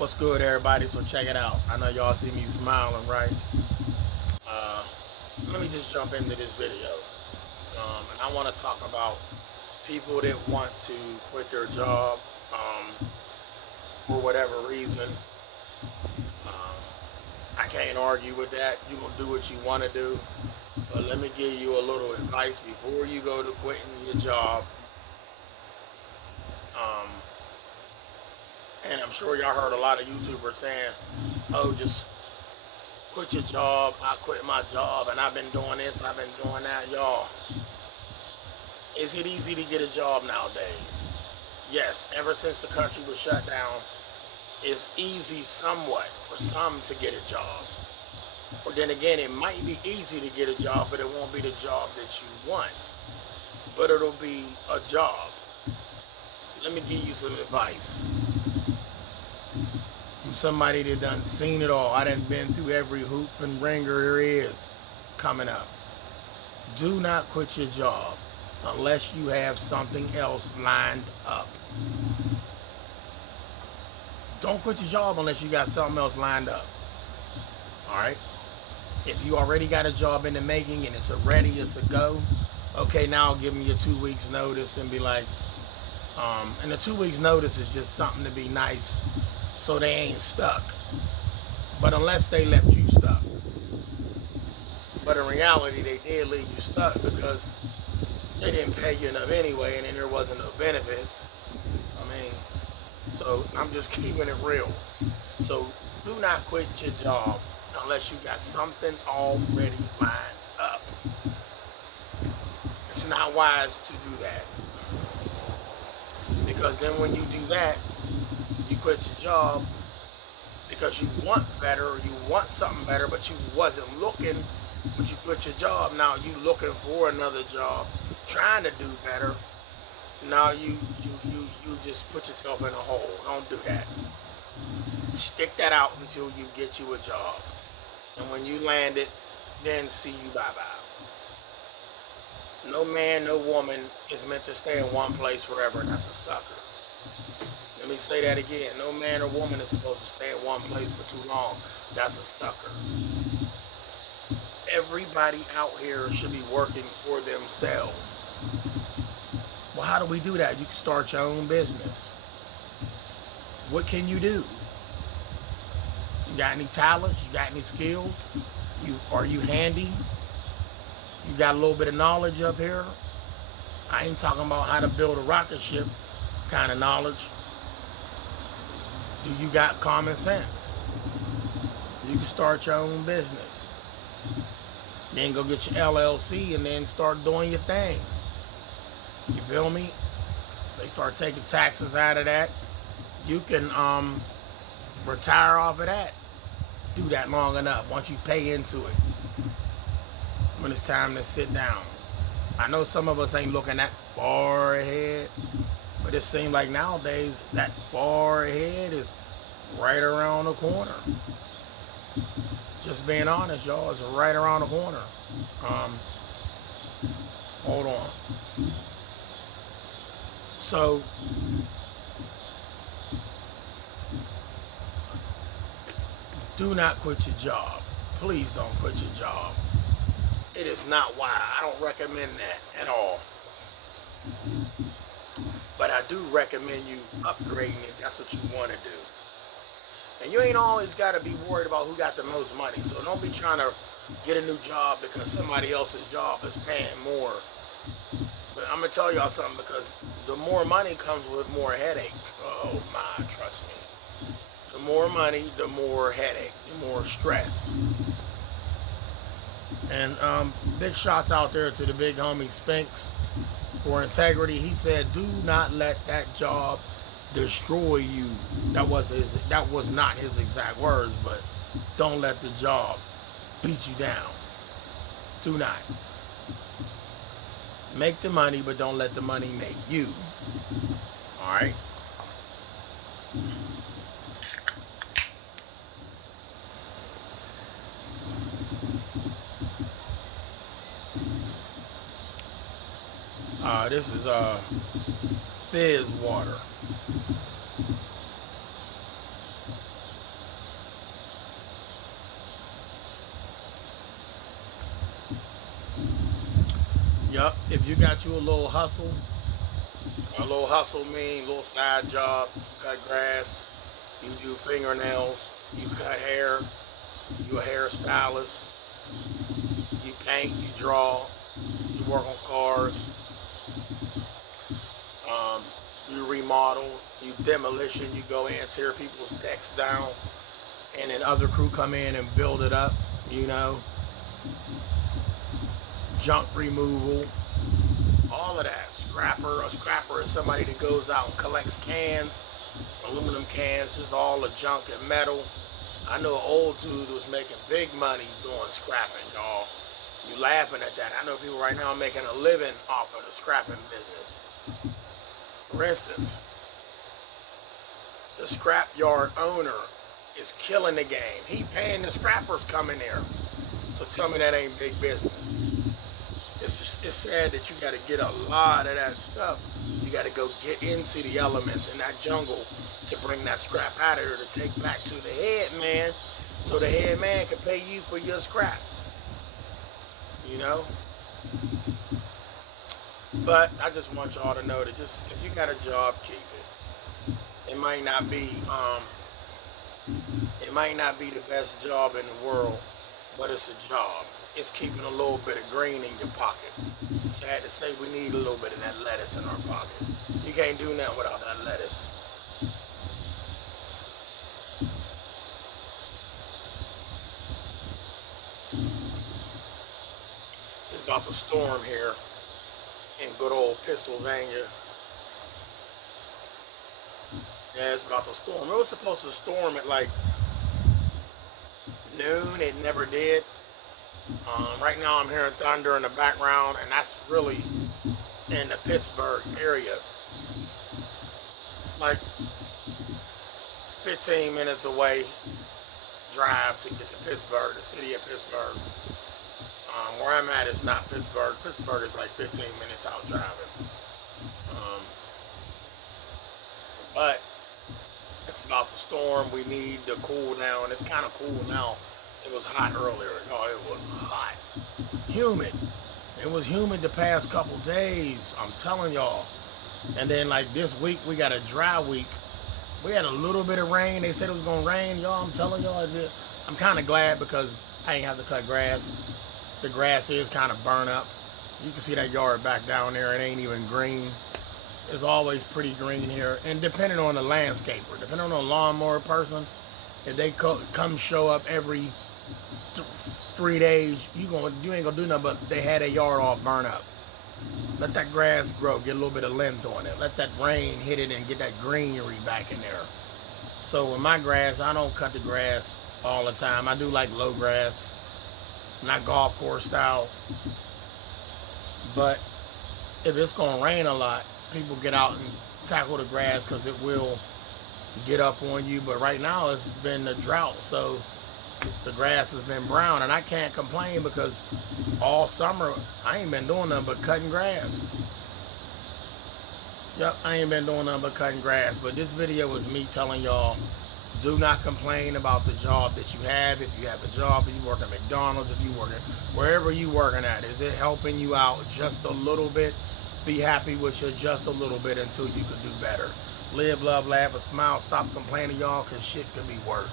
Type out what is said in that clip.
What's good, everybody? So check it out. I know y'all see me smiling, right? Uh, Let me just jump into this video. And I want to talk about people that want to quit their job for whatever reason. I can't argue with that. You're going to do what you want to do. But let me give you a little advice before you go to quitting your job. Um, and I'm sure y'all heard a lot of YouTubers saying, oh, just quit your job. I quit my job and I've been doing this, I've been doing that. Y'all, is it easy to get a job nowadays? Yes, ever since the country was shut down, it's easy somewhat for some to get a job. Or then again, it might be easy to get a job, but it won't be the job that you want. But it'll be a job. Let me give you some advice. I'm somebody that done seen it all. I done been through every hoop and ringer there is coming up. Do not quit your job unless you have something else lined up. Don't quit your job unless you got something else lined up. Alright? If you already got a job in the making and it's ready, it's a go, okay, now give them your 2 weeks notice and be like, and the 2 weeks notice is just something to be nice so they ain't stuck. But unless they left you stuck. But in reality, they did leave you stuck because they didn't pay you enough anyway, and then there wasn't no benefits. I mean, so I'm just keeping it real. So do not quit your job unless you got something already lined up. It's not wise to do that. Because then when you do that, you quit your job because you want better or you want something better, but you wasn't looking, but you quit your job. Now you looking for another job, trying to do better. Now you just put yourself in a hole. Don't do that. Stick that out until you get you a job. And when you land it, then see you bye-bye. No man, no woman is meant to stay in one place forever. That's a sucker. Let me say that again. No man or woman is supposed to stay in one place for too long. That's a sucker. Everybody out here should be working for themselves. Well, how do we do that? You can start your own business. What can you do? You got any talents? You got any skills? Are you handy? You got a little bit of knowledge up here? I ain't talking about how to build a rocket ship kind of knowledge. Do you got common sense? You can start your own business. Then go get your LLC and then start doing your thing. You feel me? They start taking taxes out of that. You can retire off of that. Do that long enough once you pay into it. When it's time to sit down. I know some of us ain't looking that far ahead, but it seems like nowadays that far ahead is right around the corner. Just being honest, y'all, it's right around the corner. Hold on. So, do not quit your job. Please don't quit your job. It is not why. I don't recommend that at all. But I do recommend you upgrading if that's what you want to do. And you ain't always got to be worried about who got the most money. So don't be trying to get a new job because somebody else's job is paying more. But I'm going to tell y'all something, because the more money comes with more headache. Oh my, trust me. The more money, the more headache, the more stress. And big shots out there to the big homie Spinks for integrity. He said, do not let that job destroy you. That was not his exact words, but don't let the job beat you down. Do not. Make the money, but don't let the money make you. Alright? This is fizz water. you got you a little hustle, mean little side job, you cut grass, you do fingernails, you cut hair, you a hairstylist, you paint, you draw, you work on cars, um, you remodel, you demolition, you go in and tear people's decks down, and then other crew come in and build it up, you know, junk removal, all of that. A scrapper is somebody that goes out and collects cans, aluminum cans, just all the junk and metal. I know an old dude was making big money doing scrapping, y'all. You laughing at that. I know people right now making a living off of the scrapping business. For instance, the scrapyard owner is killing the game. He paying the scrappers coming there. So tell me that ain't big business. It's sad that you got to get a lot of that stuff. You got to go get into the elements in that jungle to bring that scrap out of there to take back to the head man, so the head man can pay you for your scrap. You know? But I just want y'all to know that just if you got a job, keep it. It might not be the best job in the world, but it's a job. It's keeping a little bit of green in your pocket. Sad to say, we need a little bit of that lettuce in our pocket. You can't do nothing without that lettuce. It's about to storm here in good old Pennsylvania. Yeah, it's about to storm. It was supposed to storm at like noon. It never did. Right now I'm hearing thunder in the background, and that's really in the Pittsburgh area. Like 15 minutes away drive to get to Pittsburgh, the city of Pittsburgh. Where I'm at is not Pittsburgh. Pittsburgh is like 15 minutes out driving. But it's about to storm. We need to cool down. It's kind of cool now. It was hot earlier. No, it was hot. Humid. It was humid the past couple days. I'm telling y'all. And then like this week, we got a dry week. We had a little bit of rain. They said it was going to rain. Y'all, I'm telling y'all, I'm kind of glad because I ain't have to cut grass. The grass is kind of burnt up. You can see that yard back down there. It ain't even green. It's always pretty green here. And depending on the landscaper, depending on the lawnmower person, if they come show up every 3 days, you ain't gonna do nothing but they had a yard all burn up. Let that grass grow, get a little bit of length on it. Let that rain hit it and get that greenery back in there. So with my grass, I don't cut the grass all the time. I do like low grass, not golf course style. But if it's gonna rain a lot, people get out and tackle the grass because it will get up on you. But right now it's been a drought, so the grass has been brown, and I can't complain because all summer I ain't been doing nothing but cutting grass. Yep, I ain't been doing nothing but cutting grass. But this video was me telling y'all, do not complain about the job that you have. If you have a job, if you work at McDonald's, if you work at wherever you working at, is it helping you out just a little bit? Be happy with your just a little bit until you can do better. Live, love, laugh, and smile. Stop complaining, y'all, because shit could be worse.